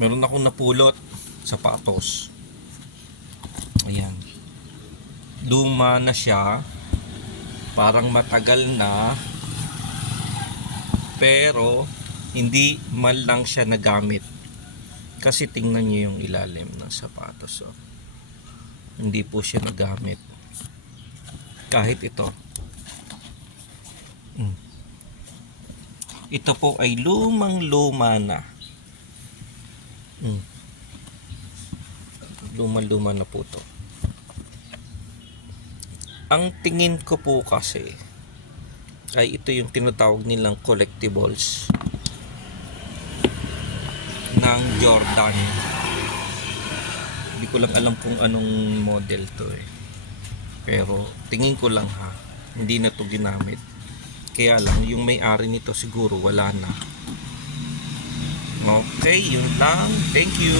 Meron akong napulot sapatos. Ayan. Luma na siya. Parang matagal na. Pero hindi man lang siya nagamit. Kasi tingnan niyo yung ilalim ng sapatos. Oh. Hindi po siya nagamit. Kahit ito. Ito po ay lumang-luma na. Luma-luma na po to. Ang tingin ko po kasi ay ito yung tinatawag nilang collectibles ng Jordan. Hindi ko lang alam kung anong model to eh. Pero tingin ko lang ha, hindi na to ginamit. Kaya lang yung may-ari nito siguro wala na. Okay, yun lang. Thank you.